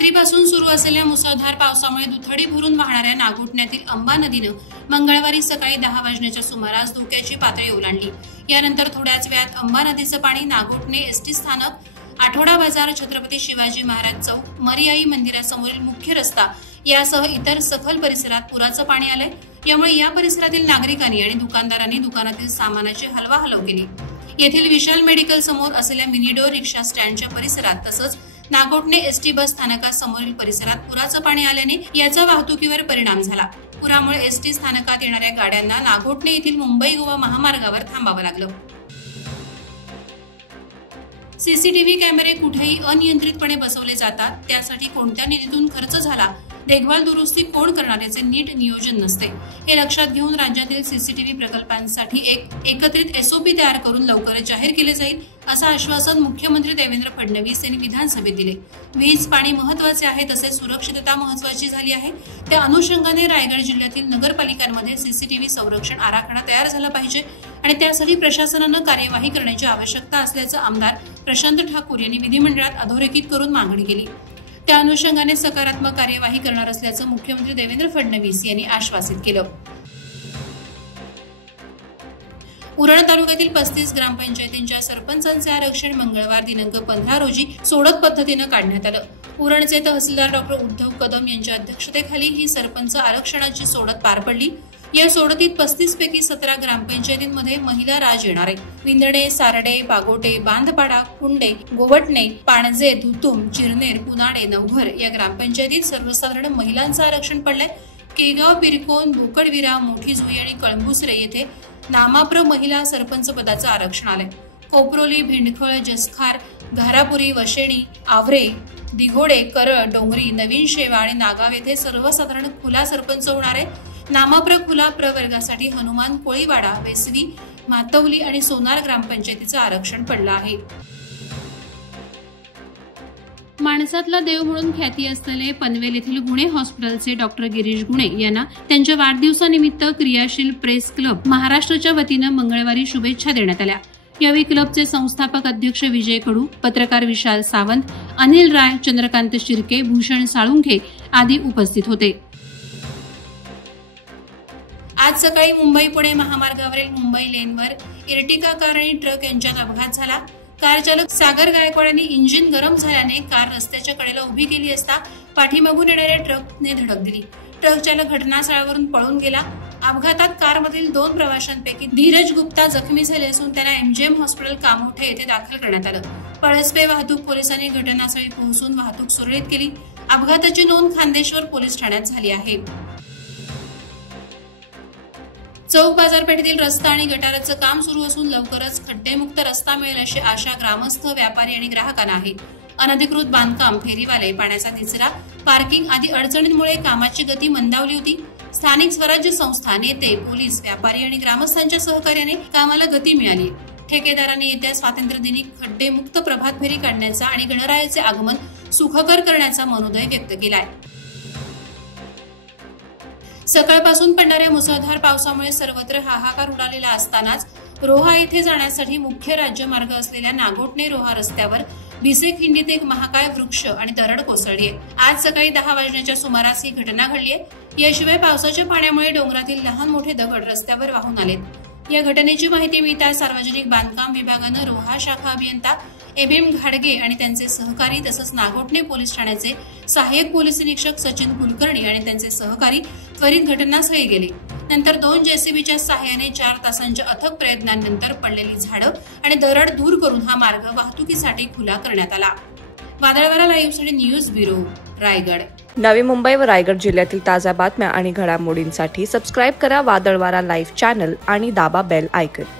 रात्रीपासून सुरू असलेल्या मुसळधार पावसामुळे दुथडी भरून वाहणाऱ्या नागोठण्यातील अंबा नदीनं मंगळवारी सकाळी 10 वाजण्याच्या सुमारास धोक्याची पातळी ओलांडली। यानंतर थोड्याच वेळात अंबा नदीचं पाणी नागोठणे एसटी स्थानक, आठवडा बाजार, छत्रपती शिवाजी महाराज चौक, मरियाई मंदिरासमोरील मुख्य रस्ता यासह इतर सखल परिसरात पुराचं पाणी आलंय। यामुळे या परिसरातील नागरिकांनी आणि दुकानदारांनी दुकानातील सामानाची हलवाहलव केली। येथील विशाल मेडिकल समोर असलेल्या मिनीडोर रिक्षा स्टँडच्या परिसरात तसंच नागोठणे एसटी बस स्थानकासमोरील परिसरात पुराचं पाणी आल्याने याचा वाहतुकीवर परिणाम झाला। पुरामुळे एसटी स्थानकात येणाऱ्या गाड्यांना नागोठणे येथील मुंबई गोवा महामार्गावर थांबावं लागलं। सीसीटीव्ही कॅमेरे कुठेही अनियंत्रितपणे बसवले जातात, त्यासाठी कोणत्या निधीतून खर्च झाला, देखभाल दुरुस्ती कोण करणार याचे नीट नियोजन नसते। हे लक्षात घेऊन राज्यातील सीसीटीव्ही प्रकल्पांसाठी एक एकत्रित एसओपी तयार करून लवकरच जाहीर केले जाईल, असं आश्वासन मुख्यमंत्री देवेंद्र फडणवीस यांनी विधानसभेत दिले। वीज पाणी महत्वाचे आहे, तसेच सुरक्षितता महत्वाची झाली आहे। त्या अनुषंगाने रायगड जिल्ह्यातील नगरपालिकांमध्ये सीसीटीव्ही संरक्षण आराखडा तयार झाला पाहिजे आणि त्यासाठी प्रशासनानं कार्यवाही करण्याची आवश्यकता असल्याचं आमदार प्रशांत ठाकूर यांनी विधिमंडळात अधोरेखित करून मागणी केली। त्या अनुषंगाने सकारात्मक कार्यवाही करणार असल्याचं मुख्यमंत्री देवेंद्र फडणवीस यांनी आश्वासित केलं। उरण तालुक्यातील 35 ग्रामपंचायतींच्या सरपंचांचे आरक्षण मंगळवार दिनांक 15 रोजी सोडत पद्धतीनं काढण्यात आलं। उरणचे तहसीलदार डॉक्टर उद्धव कदम यांच्या अध्यक्षतेखाली ही सरपंच आरक्षणाची सोडत पार पडली। या सोडतीत 35 पैकी 17 ग्रामपंचायतींमध्ये महिला राज येणार आहे। विंदडे, सारडे, बागोटे, बांधपाडा, कुंडे, गोवटणे, पाणजे, धुतुम, चिरनेर, पुनाडे, नवघर या ग्रामपंचायतीत सर्वसाधारण महिलांचं आरक्षण पडलंय। केगाव, बिरकोन, बोकडविरा, मोठी जुई आणि कळंबुसरे येथे नामाप्र महिला सरपंच पदाचं आरक्षण आलंय। कोपरोली, भिंडखळ, जसखार, घारापुरी, वशेणी, आवरे, दिघोडे, करळ, डोंगरी, नवीन शेवा आणि नागाव येथे सर्वसाधारण खुला सरपंच होणार आहे। नामाप्र खुला प्रवर्गासाठी हनुमान, कोळीवाडा, वेसवी, मातवली आणि सोनार ग्रामपंचायतीचं आरक्षण पडलं आहे। माणसातला देव म्हणून ख्याती असलेले पनवेल येथील गुणे हॉस्पिटलचे डॉक्टर गिरीश गुणे यांना त्यांच्या वाढदिवसानिमित्त क्रियाशील प्रेस क्लब महाराष्ट्राच्या वतीनं मंगळवारी शुभेच्छा देण्यात आल्या। यावेळी क्लबचे संस्थापक अध्यक्ष विजय कडू, पत्रकार विशाल सावंत, अनिल राय, चंद्रकांत शिर्के, भूषण साळुंखे आदी उपस्थित होते। आज सकाळी मुंबई पुणे महामार्गावरील मुंबई लेनवर इर्टिका कार आणि ट्रक यांच्यात अपघात झाला। कार चालक सागर गायकवाड यांनी इंजिन गरम झाल्याने कार रस्त्याच्या कडेला उभी केली असता पाठीमागून येणाऱ्या ट्रकने धडक दिली। ट्रक चालक घटनास्थळावरून पळून गेला। अपघातात कारमधील 2 प्रवाशांपैकी धीरज गुप्ता जखमी झाले असून त्यांना एमजीएम हॉस्पिटल कामोठे येथे दाखल करण्यात आलं। पळसपे वाहतूक पोलिसांनी घटनास्थळी पोहोचून वाहतूक सुरळीत केली। अपघाताची नोंद खांदेश्वर पोलीस ठाण्यात झाली आहे। चौक बाजारपेठेतील रस्ता आणि गटाराचं काम सुरू असून लवकरच खड्डेमुक्त रस्ता मिळेल अशी आशा ग्रामस्थ, व्यापारी आणि ग्राहकांना आहे। अनधिकृत बांधकाम, फेरीवाले, पाण्याचा निचरा, पार्किंग आदी अडचणींमुळे कामाची गती मंदावली होती। स्थानिक स्वराज्य संस्था, नेते, पोलीस, व्यापारी आणि ग्रामस्थांच्या सहकार्याने कामाला गती मिळाली। ठेकेदारांनी येत्या स्वातंत्र्यदिनी खड्डेमुक्त प्रभात फेरी काढण्याचा आणि गणरायाचे आगमन सुखकर करण्याचा मनोदय व्यक्त केलाय। सकाळपासून पडणाऱ्या मुसळधार पावसामुळे सर्वत्र हाहाकार उडालेला असतानाच रोहा येथे जाण्यासाठी मुख्य राज्यमार्ग असलेल्या नागोठणे रोहा रस्त्यावर भिसे खिंडीत एक महाकाय वृक्ष आणि दरड कोसळली आहे। आज सकाळी 10 वाजण्याच्या सुमारास ही घटना घडली आहे। याशिवाय पावसाच्या पाण्यामुळे डोंगरातील लहान मोठे दगड रस्त्यावर वाहून आलेत। या घटनेची माहिती मिळताच सार्वजनिक बांधकाम विभागानं रोहा शाखा अभियंता एम घाडगे आणि त्यांचे सहकारी तसंच नागोठणे पोलीस ठाण्याचे सहाय्यक पोलीस निरीक्षक सचिन कुलकर्णी आणि त्यांचे सहकारी त्वरित घटनास्थळी गेले। नंतर 2 जेसीबीच्या सहाय्याने 4 तासांच्या अथक प्रयत्नांनंतर पडलेली झाडं आणि दरड दूर करून हा मार्ग वाहतुकीसाठी खुला करण्यात आला। वादळवारा लाईव्हसाठी न्यूज ब्युरो, रायगड। नवी मुंबई व रायगड जिल्ह्यातील ताज्या बातम्या आणि घडामोडींसाठी सबस्क्राईब करा वादळवारा लाईव्ह चॅनल आणि दाबा बेल आयकॉन।